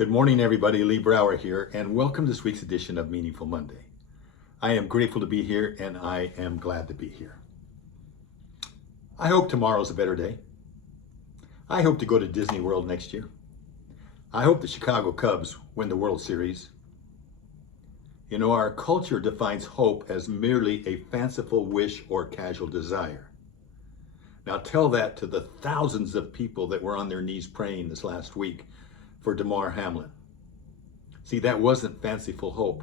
Good morning, everybody. Lee Brower here, and welcome to this week's edition of Meaningful Monday. I am grateful to be here, and I am glad to be here. I hope tomorrow's a better day. I hope to go to Disney World next year. I hope the Chicago Cubs win the World Series. You know, our culture defines hope as merely a fanciful wish or casual desire. Now tell that to the thousands of people that were on their knees praying this last week for Damar Hamlin. See, that wasn't fanciful hope.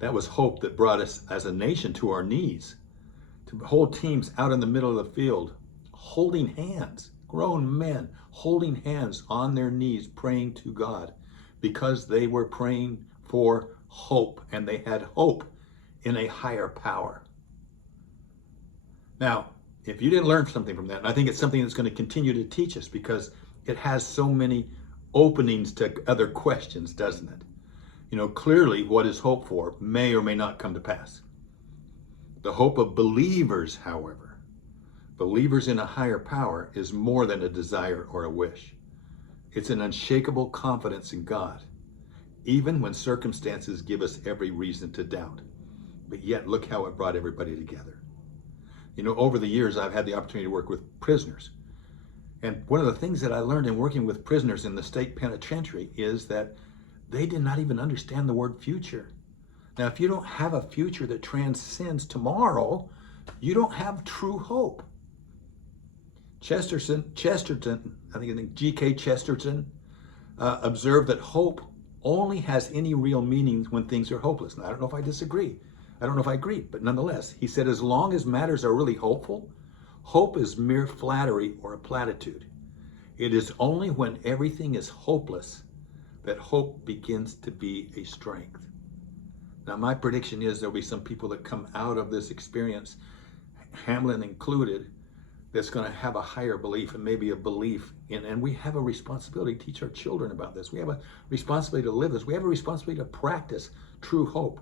That was hope that brought us as a nation to our knees, to hold teams out in the middle of the field, holding hands, grown men holding hands on their knees, praying to God because they were praying for hope and they had hope in a higher power. Now, if you didn't learn something from that, and I think it's something that's going to continue to teach us because it has so many openings to other questions, doesn't it? You know, clearly what is hoped for may or may not come to pass. The hope of believers, however, believers in a higher power, is more than a desire or a wish. It's an unshakable confidence in God, even when circumstances give us every reason to doubt. But yet, look how it brought everybody together. You know, over the years, I've had the opportunity to work with prisoners. And one of the things that I learned in working with prisoners in the state penitentiary is that they did not even understand the word future. Now, if you don't have a future that transcends tomorrow, you don't have true hope. Chesterton, I think G.K. Chesterton observed that hope only has any real meaning when things are hopeless. Now, I don't know if I disagree. I don't know if I agree, but nonetheless, he said, as long as matters are really hopeful, hope is mere flattery or a platitude. It is only when everything is hopeless that hope begins to be a strength. Now, my prediction is there'll be some people that come out of this experience, Hamlin included, that's going to have a higher belief and maybe a belief in, and we have a responsibility to teach our children about this. We have a responsibility to live this. We have a responsibility to practice true hope,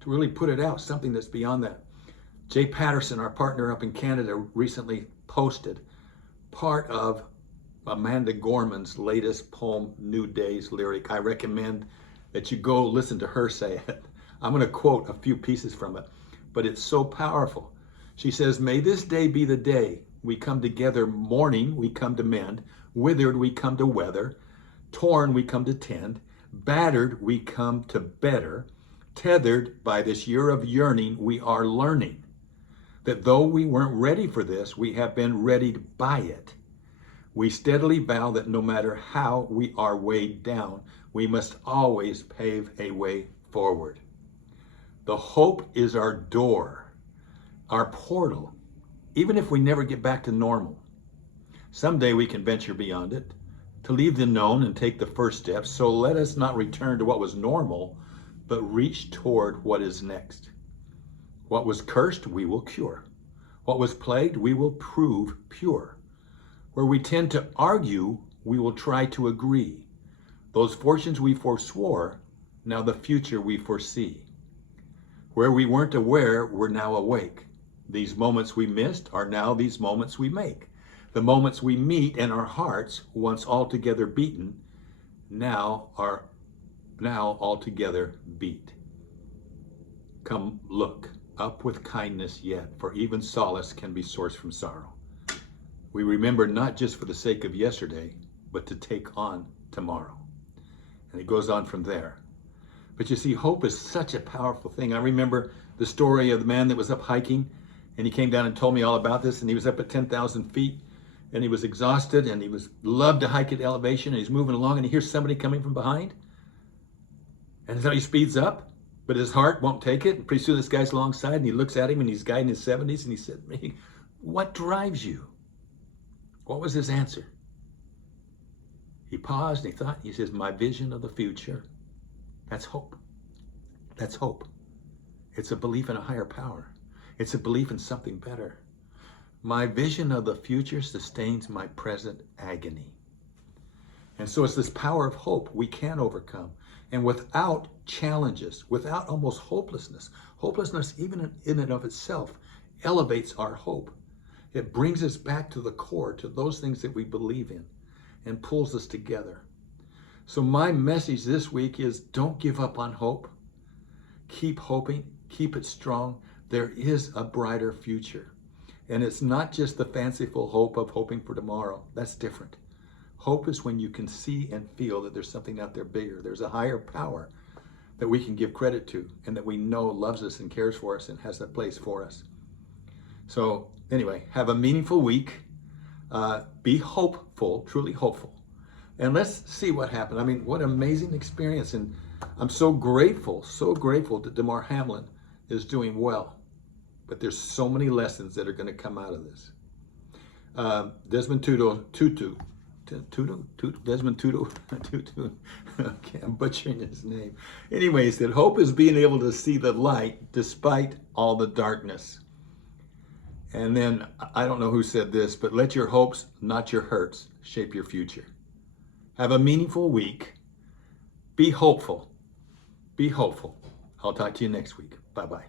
to really put it out, something that's beyond that. Jay Patterson, our partner up in Canada, recently posted part of Amanda Gorman's latest poem, New Days lyric. I recommend that you go listen to her say it. I'm going to quote a few pieces from it, but it's so powerful. She says, may this day be the day we come together, mourning we come to mend, withered we come to weather, torn we come to tend, battered we come to better, tethered by this year of yearning we are learning that though we weren't ready for this, we have been readied by it. We steadily vow that no matter how we are weighed down, we must always pave a way forward. The hope is our door, our portal, even if we never get back to normal. Someday we can venture beyond it, to leave the known and take the first steps. So let us not return to what was normal, but reach toward what is next. What was cursed, we will cure. What was plagued, we will prove pure. Where we tend to argue, we will try to agree. Those fortunes we forswore, now the future we foresee. Where we weren't aware, we're now awake. These moments we missed are now these moments we make. The moments we meet in our hearts, once altogether beaten, now altogether beat. Come look. Up with kindness yet, for even solace can be sourced from sorrow. We remember not just for the sake of yesterday, but to take on tomorrow. And it goes on from there. But you see, hope is such a powerful thing. I remember the story of the man that was up hiking, and he came down and told me all about this, and he was up at 10,000 feet, and he was exhausted, and he loved to hike at elevation, and he's moving along, and he hears somebody coming from behind, and so he speeds up. But his heart won't take it. And pretty soon this guy's alongside and he looks at him and he's a guy in his 70s and he said, what drives you? What was his answer? He paused and he thought, he says, my vision of the future. That's hope. That's hope. It's a belief in a higher power. It's a belief in something better. My vision of the future sustains my present agony. And so it's this power of hope we can overcome. And without challenges, without almost hopelessness even in and of itself elevates our hope. It brings us back to the core, to those things that we believe in, and pulls us together. So my message this week is don't give up on hope. Keep hoping, keep it strong. There is a brighter future. And it's not just the fanciful hope of hoping for tomorrow. That's different. Hope is when you can see and feel that there's something out there bigger. There's a higher power that we can give credit to and that we know loves us and cares for us and has a place for us. So anyway, have a meaningful week. Be hopeful, truly hopeful. And let's see what happened. I mean, what an amazing experience. And I'm so grateful that Damar Hamlin is doing well. But there's so many lessons that are going to come out of this. Desmond Tutu. Desmond Tutu. Okay, I'm butchering his name. Anyway, he said, hope is being able to see the light despite all the darkness. And then, I don't know who said this, but let your hopes, not your hurts, shape your future. Have a meaningful week. Be hopeful. Be hopeful. I'll talk to you next week. Bye-bye.